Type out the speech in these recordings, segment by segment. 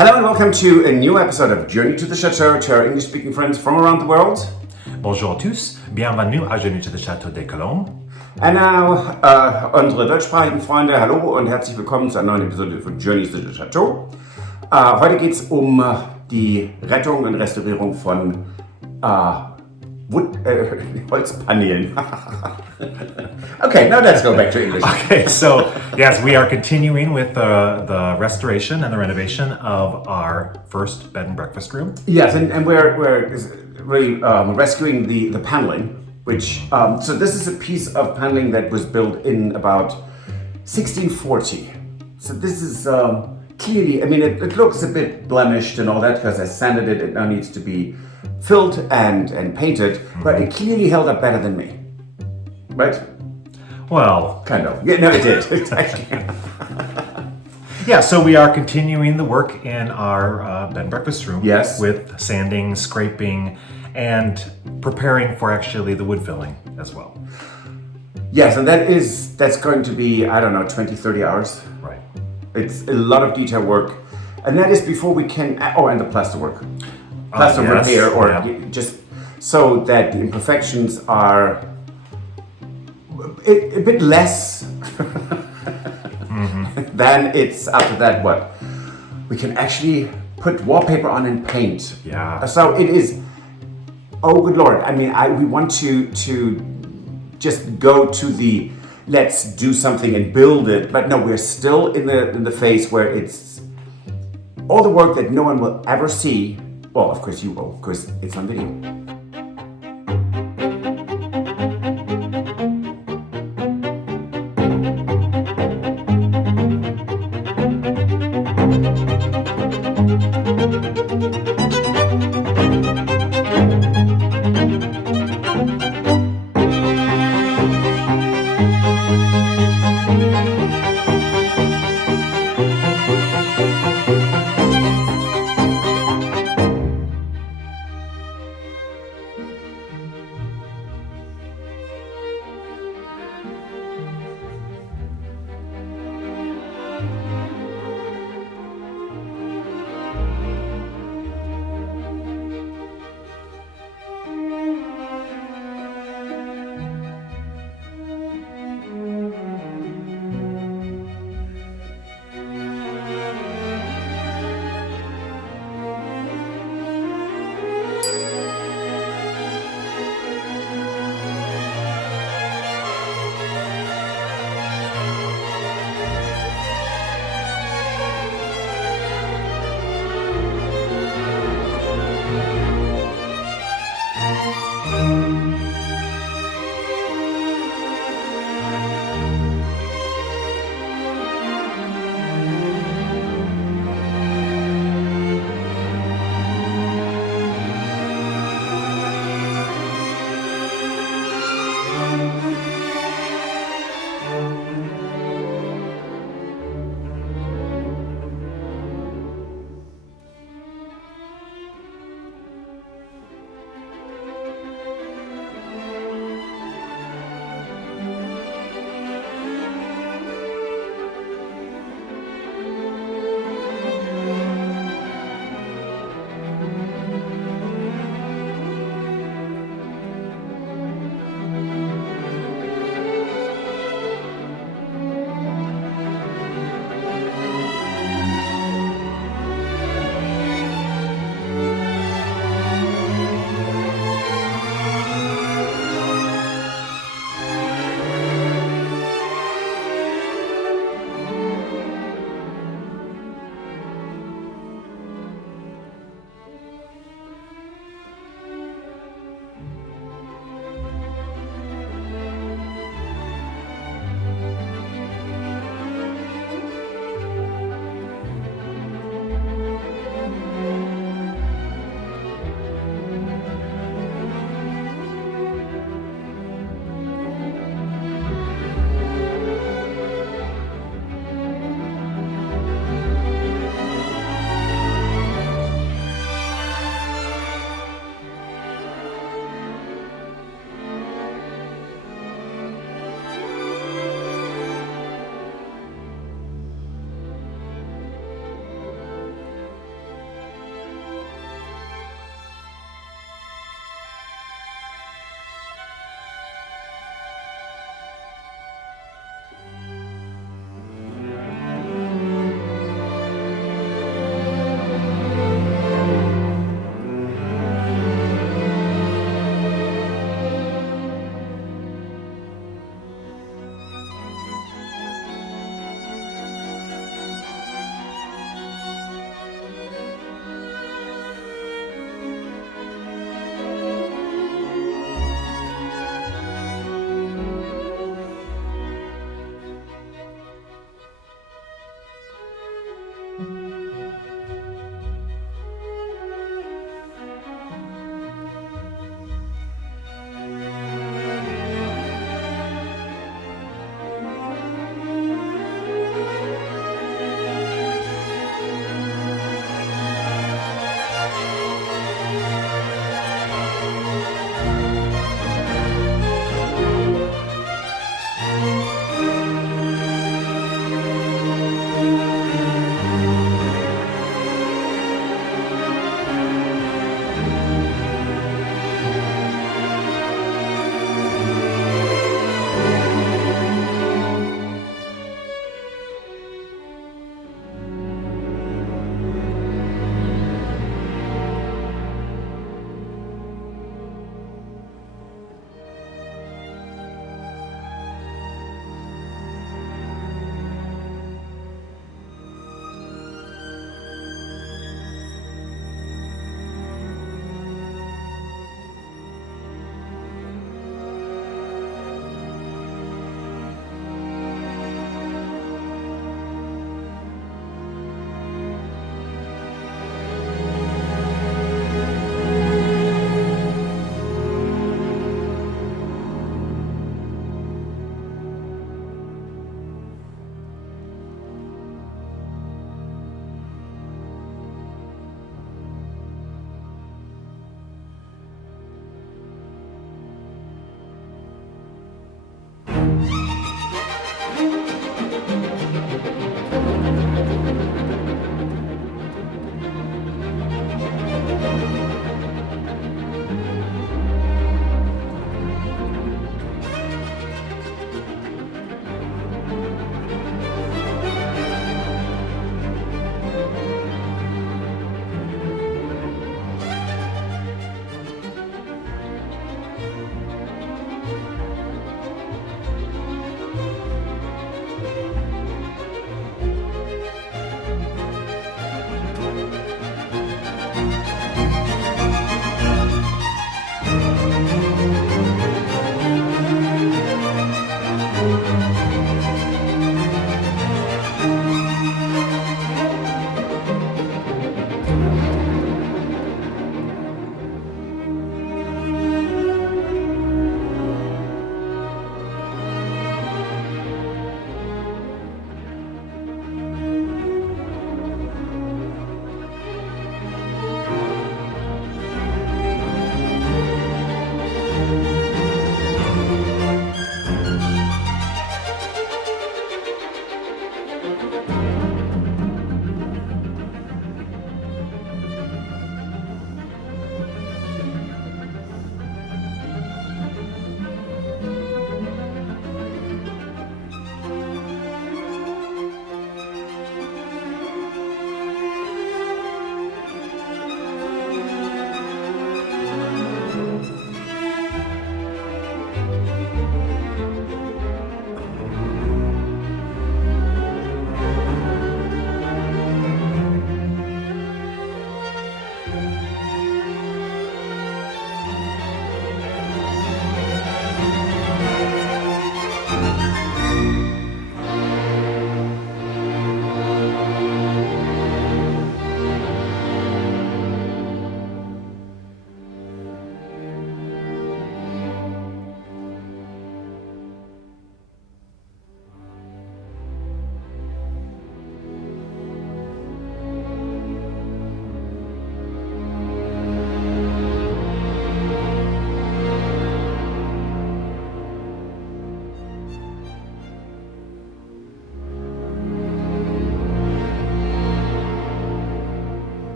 Hello and welcome to a new episode of Journey to the Chateau to our English-speaking friends from around the world. Bonjour à tous, bienvenue à Journey to the Château des Colombes. And now, unsere deutschsprachigen Freunde, hallo und herzlich willkommen zu einer neuen Episode von Journey to the Chateau. Heute geht es um die Rettung und Restaurierung von Holzpaneelen. Okay, now let's go back to English. Okay, so yes, we are continuing with the restoration and the renovation of our first bed and breakfast room. Yes, and we're really rescuing the paneling, which, so this is a piece of paneling that was built in about 1640. So this is clearly, I mean, it looks a bit blemished and all that because I sanded it. It now needs to be filled and painted, but it clearly held up better than me, right? Well, Kind of. Yeah, no, it did. Exactly. yeah, so we are continuing the work in our bed and breakfast room. Yes. With sanding, scraping, and preparing for actually the wood filling as well. Yes, and that's going to be, I don't know, 20, 30 hours. Right. It's a lot of detail work, and that is before we can, and the plaster work. Plaster Yes, repair, or yeah. just so that the imperfections are a bit less than it's after that. What we can actually put wallpaper on and paint. Yeah. So it is. Oh, good Lord! I mean, we want to just go to the let's do something and build it, but no, we're still in the phase where it's all the work that no one will ever see. Well, of course you will, because it's on video.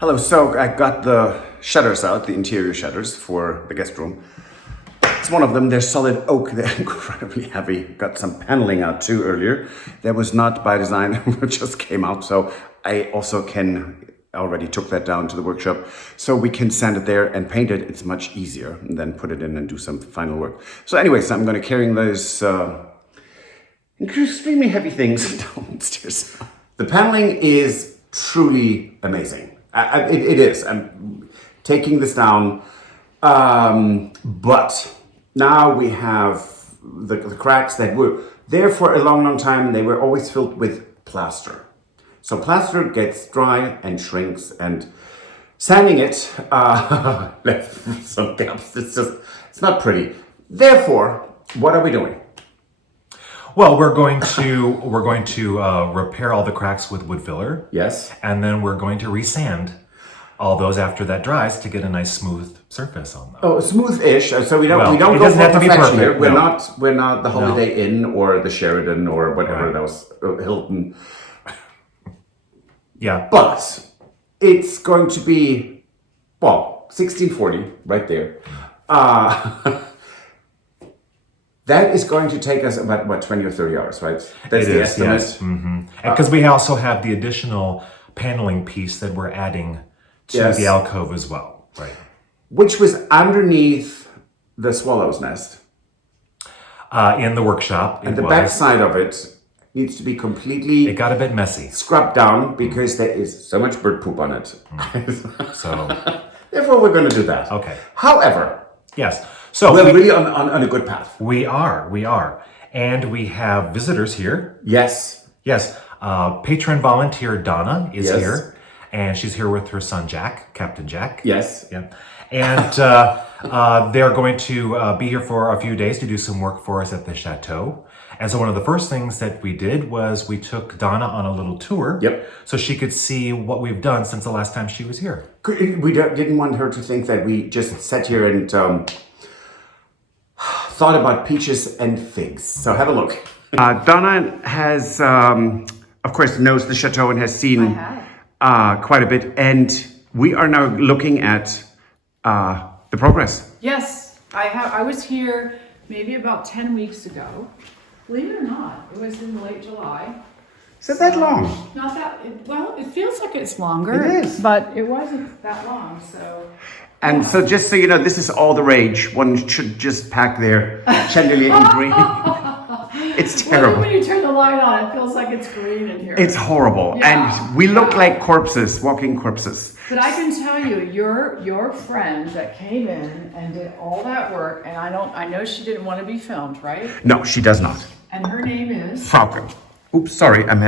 Hello, so I got the shutters out, the interior shutters for the guest room. It's one of them, they're solid oak, they're incredibly heavy. Got some paneling out too earlier. That was not by design, it just came out. So I also already took that down to the workshop. So we can sand it there and paint it. It's much easier and then put it in and do some final work. So anyways, I'm gonna carrying those extremely heavy things downstairs. The paneling is truly amazing. It is. I'm taking this down, but now we have the cracks that were there for a long, long time. They were always filled with plaster. So plaster gets dry and shrinks, and sanding it left some gaps. It's not pretty. Therefore, what are we doing? Well, we're going to repair all the cracks with wood filler. Yes. And then we're going to resand all those after that dries to get a nice smooth surface on them. Oh, smooth-ish. So we don't Well, go it for doesn't have to be perfection perfect, here. We're no. not the Holiday Inn or the Sheraton or whatever Right. that was, Hilton. Yeah. But it's going to be, well, 1640 right there. That is going to take us about, what, 20 or 30 hours, right? That's the estimate. Yes. Mm-hmm. Because we also have the additional paneling piece that we're adding to Yes. the alcove as well. Right. Which was underneath the swallow's nest. In the workshop. And the back side of it needs to be completely It got a bit messy. scrubbed down because there is so much bird poop on it. So, Therefore, we're going to do that. okay. However, Yes. So we're really on a good path. we are. And we have visitors here. Yes. Yes. Patron volunteer Donna is Yes. here. And she's here with her son Jack, Captain Jack. Yes. Yeah. And they're going to be here for a few days to do some work for us at the Chateau. And so one of the first things that we did was we took Donna on a little tour. Yep. So she could see what we've done since the last time she was here. We didn't want her to think that we just sat here and thought about peaches and figs. So have a look. Donna has, of course, knows the Chateau and has seen quite a bit. And we are now looking at the progress. Yes, I was here maybe about 10 weeks ago. Believe it or not, it was in late July. Is it that long? Not that, well, it feels like it's longer. It is. But it wasn't that long, so. And so just so you know, this is all the rage. One should just pack their chandelier in green. It's Well, terrible. when you turn the light on, it feels like it's green in here. It's horrible. Yeah. And we look like corpses, walking corpses. But I can tell you, your friend that came in and did all that work, and I know she didn't want to be filmed, right? No, she does not. And her name is? Frauke. Oops, sorry, I'm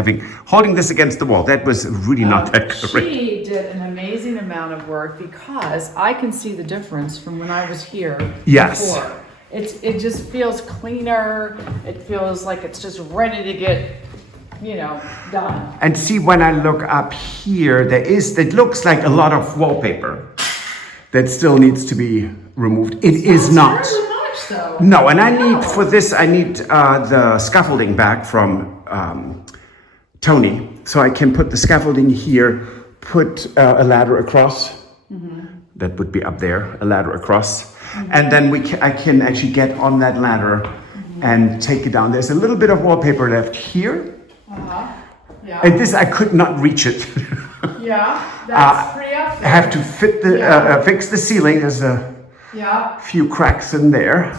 holding this against the wall. That was really not that correct. She did an amazing amount of work because I can see the difference from when I was here Yes. before. It just feels cleaner. It feels like it's just ready to get, done. And see, when I look up here, it looks like a lot of wallpaper that still needs to be removed. It is not. Very much though. No, and I need the scaffolding back from Tony, so I can put the scaffolding here, put a ladder across. That would be up there, a ladder across, and then I can actually get on that ladder and take it down. There's a little bit of wallpaper left here, Yeah. and this I could not reach it. Yeah. That's pretty up I there. have to fix the ceiling. There's a Yeah. few cracks in there.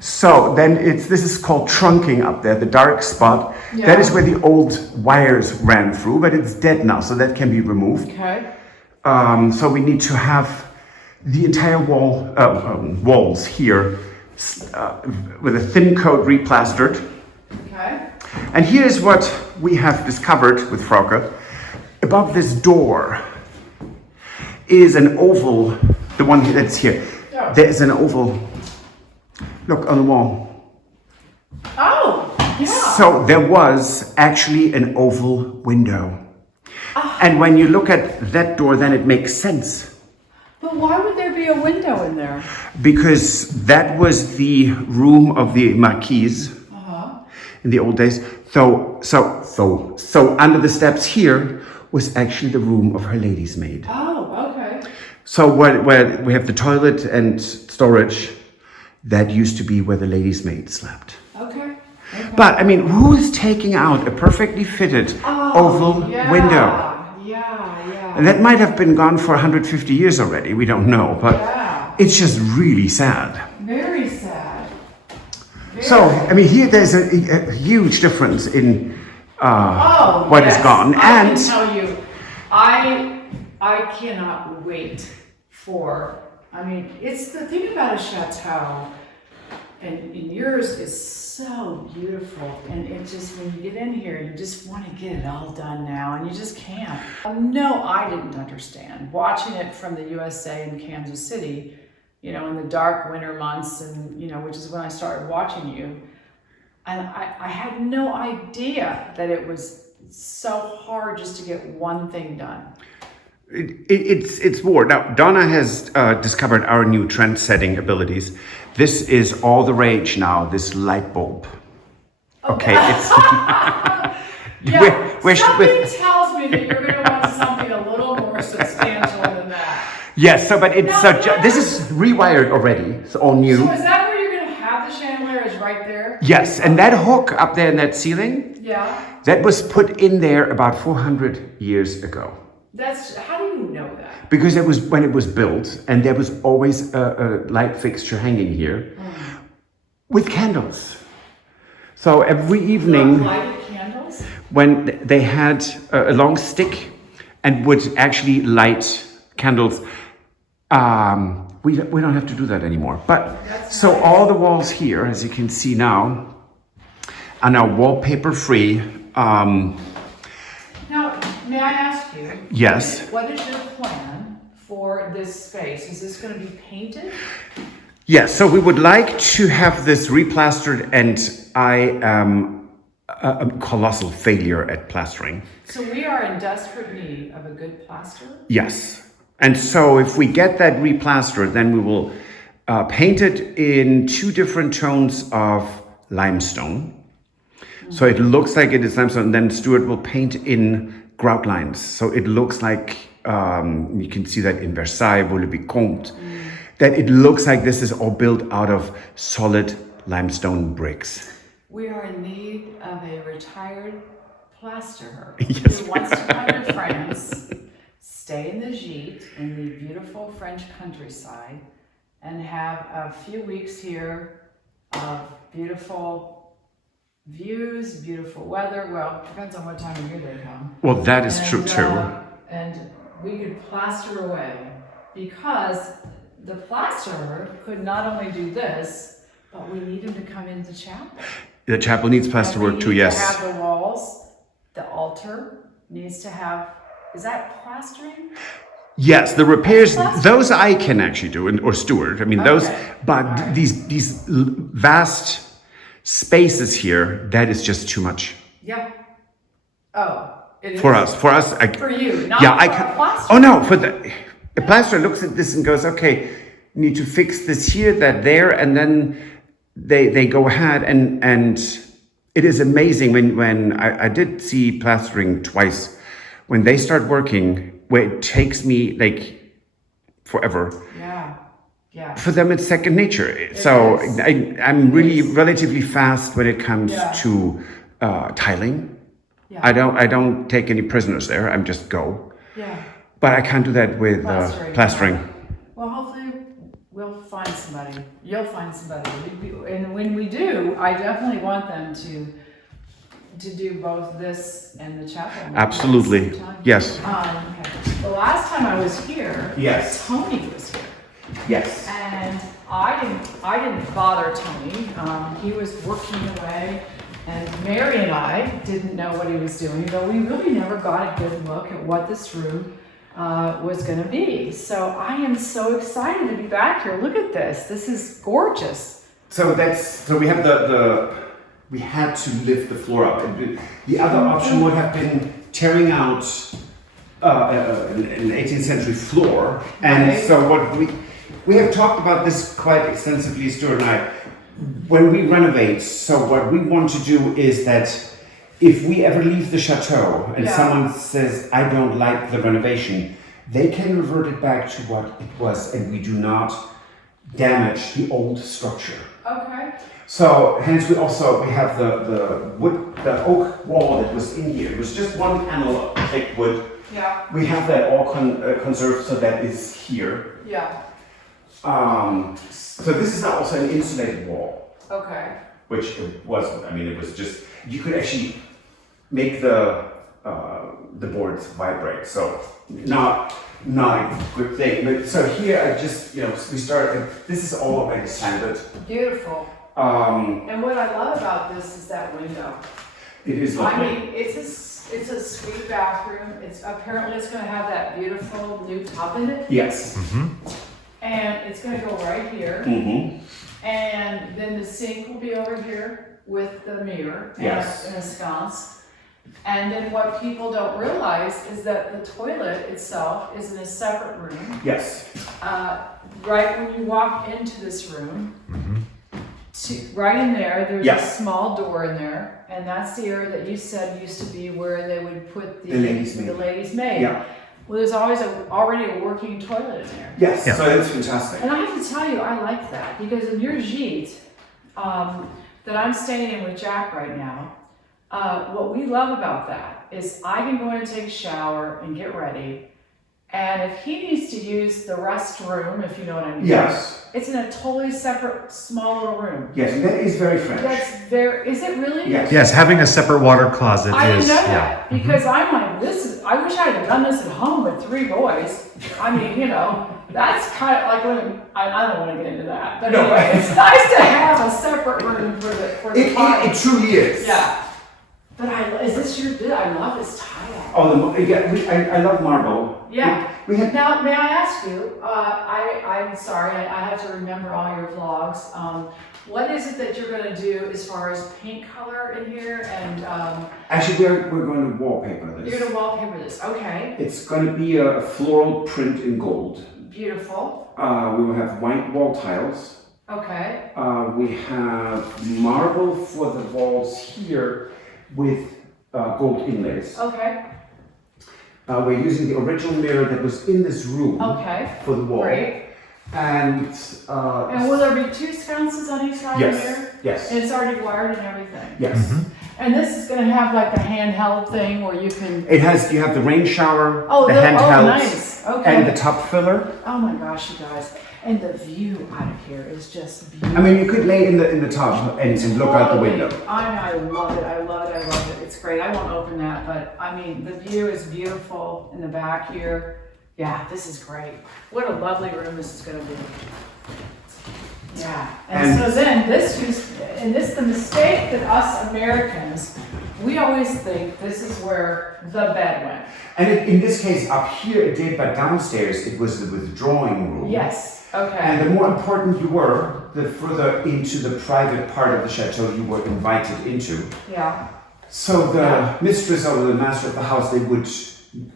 So then this is called trunking up there, the dark spot. Yeah. That is where the old wires ran through, but it's dead now, so that can be removed. Okay. So we need to have the entire walls here with a thin coat replastered. Okay. And here's what we have discovered with Frauke. Above this door is an oval, the one that's here. Yeah. There is an oval. Look on the wall. Oh, yeah. So there was actually an oval window. And when you look at that door, then it makes sense. But why would there be a window in there? Because that was the room of the marquise in the old days. So under the steps here was actually the room of her lady's maid. Oh, okay. So where we have the toilet and storage, that used to be where the lady's maid slept. Okay. But I mean, who's taking out a perfectly fitted oval window? Yeah. And that might have been gone for 150 years already. We don't know, but it's just really sad. Very sad. So, I mean, here there's a huge difference in what is gone. I And can tell you, I cannot wait for. I mean, it's the thing about a chateau, and yours is so beautiful, and it just, when you get in here, you just want to get it all done now, and you just can't. No, I didn't understand. Watching it from the USA in Kansas City, in the dark winter months, and, which is when I started watching you, and I had no idea that it was so hard just to get one thing done. it's more. Now, Donna has discovered our new trend-setting abilities. This is all the rage now, this light bulb. Okay, it's... Something tells me that you're going to want something a little more substantial than that. Yes, this is rewired already. It's all new. So is that where you're going to have the chandelier? Is right there? Yes, and that hook up there in that ceiling, that was put in there about 400 years ago. How do you know that? Because it was when it was built, and there was always a light fixture hanging here with candles. So every evening, Lighted candles? when they had a long stick and would actually light candles, we don't have to do that anymore. But so all the walls here, as you can see now, are now wallpaper free. Now, may I ask you? Yes. What is your plan for this space? Is this going to be painted? Yes, so we would like to have this replastered, and I am a colossal failure at plastering. So we are in desperate need of a good plaster? Yes. And so if we get that replastered, then we will paint it in 2 different tones of limestone. So it looks like it is limestone, and then Stuart will paint in grout lines. So it looks like, you can see that in Versailles, Vaux-le-Vicomte, that it looks like this is all built out of solid limestone bricks. We are in need of a retired plasterer Yes. who wants to come to France, stay in the gîte in the beautiful French countryside, and have a few weeks here of beautiful views, beautiful weather. Well, depends on what time of year they come. Well, that is And, true too. And we could plaster away because the plasterer could not only do this, but we need him to come into chapel. The chapel needs plaster work too, To yes. have the walls, the altar needs to have, is that plastering? Yes, the repairs, That's those I can actually do, or Stuart. I mean, those, Okay. but Alright. these vast spaces here, that is just too much Yeah. Oh, it is? for us. For us, For you, not yeah, I for a can. plasterer. Oh no, for the plasterer looks at this and goes, okay, need to fix this here, that there, and then they go ahead and it is amazing when I did see plastering twice. When they start working, where it takes me like forever. Yeah, yeah. For them, it's second nature. So is. I'm really relatively fast when it comes Yeah. to tiling. Yeah. I don't take any prisoners there. I'm just go. Yeah. But I can't do that with plastering. Well, hopefully we'll find somebody. You'll find somebody. And when we do, I definitely want them to do both this and the chapel. Absolutely. at the same time. Yes. Okay. The last time I was here, Yes. Tony was here. Yes. And I didn't bother Tony. He was working away, and Mary and I didn't know what he was doing, but we really never got a good look at what this room was going to be. So I am so excited to be back here. Look at this. This is gorgeous. So we have we had to lift the floor up. The other option would have been tearing out an 18th century floor. And Right. so what we have talked about this quite extensively, Stuart and I. When we renovate, so what we want to do is that if we ever leave the chateau and Yeah. someone says, I don't like the renovation, they can revert it back to what it was and we do not damage the old structure. Okay. So hence we have the wood, the oak wall that was in here. It was just one panel of thick wood. Yeah. We have that all conserved, so that is here. Yeah. So this is also an insulated wall, Okay. which it wasn't. I mean, it was just, you could actually make the boards vibrate. So not a good thing. But so here I just, we started, this is all already sanded. Beautiful. And what I love about this is that window. It is I lovely. mean, it's a sweet bathroom. Apparently it's going to have that beautiful new tub in it, Yes. and it's going to go right here. Mm-hmm. And then the sink will be over here with the mirror Yes. and a sconce. And then what people don't realize is that the toilet itself is in a separate room. Yes. Right when you walk into this room, right in there, there's Yeah. a small door in there, and that's the area that you said used to be where they would put The ladies' maid. the ladies' maid. Yeah. Well, there's always already a working toilet in there. Yes. Yeah. So it's fantastic. And I have to tell you, I like that because in your gîte that I'm staying in with Jack right now, what we love about that is I can go in and take a shower and get ready. And if he needs to use the restroom, if you know what I mean, Yes. it's in a totally separate, small little room. Yes, and that is very French. Is it really? Yes. Yes, having a separate water closet I didn't is know yeah. that because I'm like, I wish I had done this at home with 3 boys. I mean, that's kind of like when, I don't want to get into that. But No. anyway, it's nice to have a separate room for the It truly is. Yeah. But is this I love this tile. Oh, I love marble. Yeah. We had Now, may I ask you, I'm sorry, I have to remember all your vlogs. What is it that you're going to do as far as paint color in here? And actually we're going to wallpaper this. you're going to wallpaper this. Okay. It's going to be a floral print in gold. Beautiful. We will have white wall tiles. Okay. We have marble for the walls here with gold inlays. Okay. We're using the original mirror that was in this room Okay. for the wall. Great. And And will there be 2 sconces on each side of yes, here? yes, And it's already wired and everything. yes. And this is gonna have like the handheld thing where you can. It has, you have the rain shower, Oh, the oh, handheld, nice. Okay. and the top filler. Oh my gosh, you guys. And the view out of here is just beautiful. I mean, you could lay in the tub and look out the window. I love it. I love it. I love it. It's great. I won't open that, but I mean, the view is beautiful in the back here. Yeah, this is great. What a lovely room this is going to be. Yeah. And so then the mistake that us Americans, we always think this is where the bed went. And in this case, up here it did, but downstairs it was the withdrawing room. Yes. Okay. And the more important you were, the further into the private part of the chateau you were invited into. Yeah. So the mistress or the master of the house, they would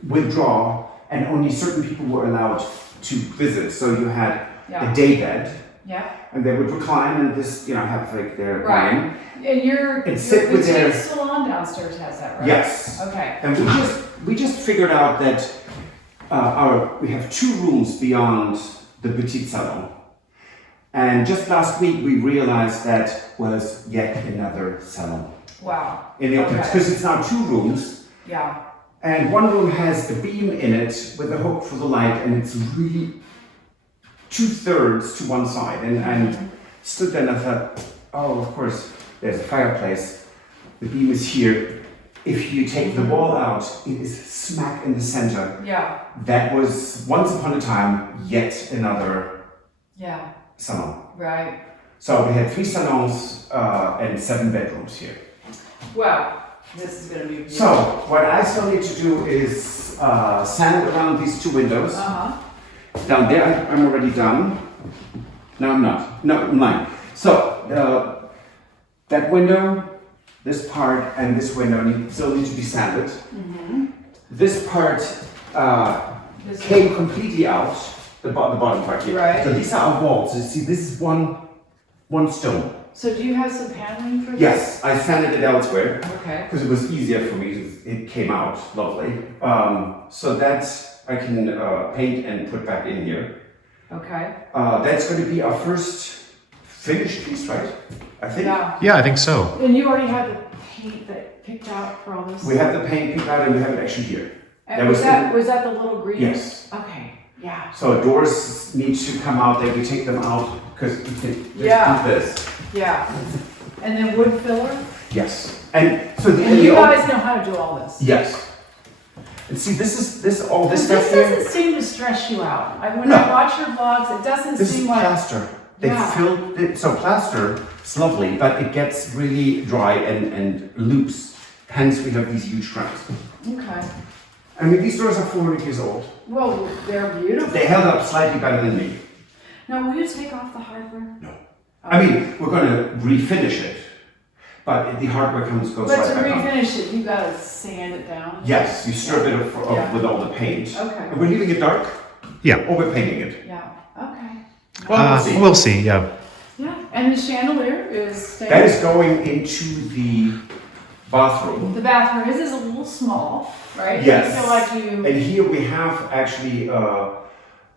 withdraw, and only certain people were allowed to visit. So you had a day bed. Yeah. And they would recline and just, have like their right. wine. And your sit with their salon downstairs has that, right? Yes. Okay. And we just figured out that we have 2 rooms beyond the petit salon. And just last week we realized that was yet another salon. Wow. In the open, because it's now 2 rooms. Yeah. And one room has a beam in it with a hook for the light, and it's really 2/3 to one side. And stood there and I thought, oh, of course, there's a fireplace. The beam is here. If you take the wall out, it is smack in the center. Yeah. That was once upon a time yet another salon. Right. So we had 3 salons and 7 bedrooms here. Well, this is going to be beautiful. So what I still need to do is sand around these 2 windows. Down there I'm already done. No, I'm not. No, I'm lying. So that window, this part, and this window still need to be sanded. This part came completely out, the bottom part here. Right. So these are our walls. You see, this is one stone. So do you have some paneling for this? Yes, I sanded it elsewhere. Okay. Because it was easier for me. It came out lovely. So that I can paint and put back in here. Okay. That's going to be our first finished piece, right? I think. Yeah, I think so. And you already have the paint that picked out for all this? We have the paint picked out and we have it actually here. And was that the little green? Yes. Okay. Yeah. So doors need to come out. Then we take them out because we can just do this. Yeah. And then wood filler? Yes. And so you guys know how to do all this? Yes. And see, all this This stuff here. doesn't seem to stress you out. When I watch your vlogs, it doesn't This seem is like plaster. They filled it. So plaster is lovely, but it gets really dry and loose. Hence, we have these huge cracks. Okay. I mean, these doors are 400 years old. Well, they're beautiful. They held up slightly better than me. Now, will you take off the hardware? No. I mean, we're going to refinish it, but the hardware goes But right to back on. refinish it, you gotta sand it down. Yes, you strip it with all the paint. Okay. And we're leaving it dark? Yeah. Or we're painting it? Yeah. Okay. Well, We'll see, yeah. Yeah. And the chandelier is staying. That is going into the bathroom. The bathroom is a little small, right? Yes. You feel like you. And here we have actually an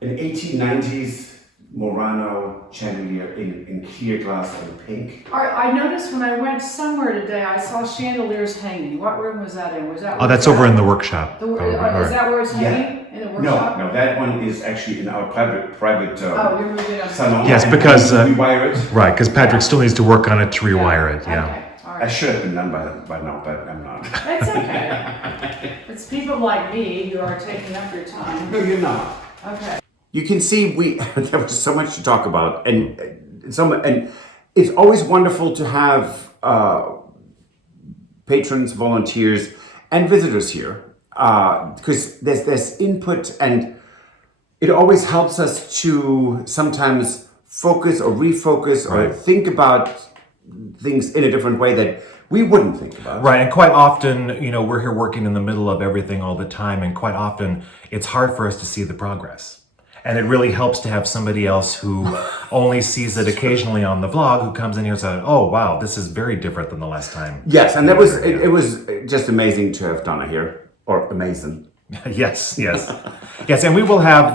1890s Murano chandelier in clear glass and pink. I noticed when I went somewhere today, I saw chandeliers hanging. What room was that in? Was that? Oh, that's over in the workshop. Is that where it's hanging? In the workshop? No, that one is actually in our private Oh, you're moving up. salon. Yes, because we wire it. right, because Patrick still needs to work on it to rewire it. Yeah. Okay. All I right. should have been done by now, but I'm not. That's okay. It's people like me who are taking up your time. No, you're not. Okay. You can see there was so much to talk about, and it's always wonderful to have patrons, volunteers, and visitors here because there's input, and it always helps us to sometimes focus or refocus or think about things in a different way that we wouldn't think about. Right, and quite often, we're here working in the middle of everything all the time, and quite often it's hard for us to see the progress. And it really helps to have somebody else who only sees it occasionally on the vlog, who comes in here and says, "Oh, wow, this is very different than the last time." Yes, and that was it was just amazing to have Donna here, or amazing. Yes, and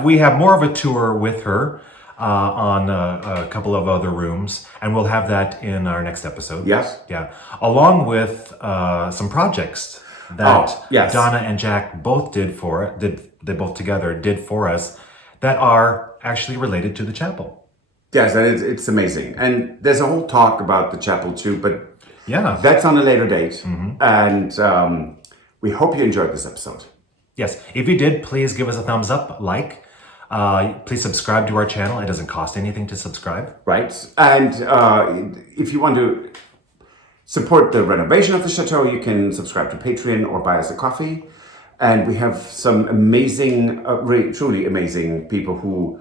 we have more of a tour with her. on a couple of other rooms, and we'll have that in our next episode. Yes. Yeah. Along with some projects that yes. Donna and Jack both did for us that are actually related to the chapel. Yes, and it's amazing. And there's a whole talk about the chapel too, but yeah, that's on a later date. And we hope you enjoyed this episode. Yes. If you did, please give us a thumbs up, like. Please subscribe to our channel. It doesn't cost anything to subscribe. Right. And if you want to support the renovation of the Chateau, you can subscribe to Patreon or buy us a coffee. And we have some amazing, really, truly amazing people who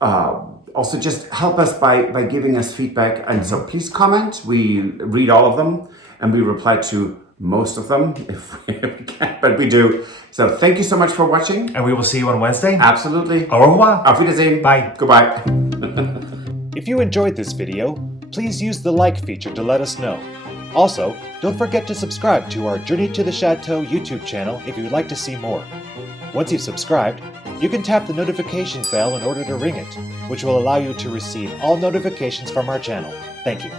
also just help us by giving us feedback. And so please comment. We read all of them and we reply to most of them if we can, but we do. So thank you so much for watching. And we will see you on Wednesday. Absolutely. Au revoir. Auf Wiedersehen. Bye. Goodbye. If you enjoyed this video, please use the like feature to let us know. Also, don't forget to subscribe to our Journey to the Chateau YouTube channel if you would like to see more. Once you've subscribed, you can tap the notification bell in order to ring it, which will allow you to receive all notifications from our channel. Thank you.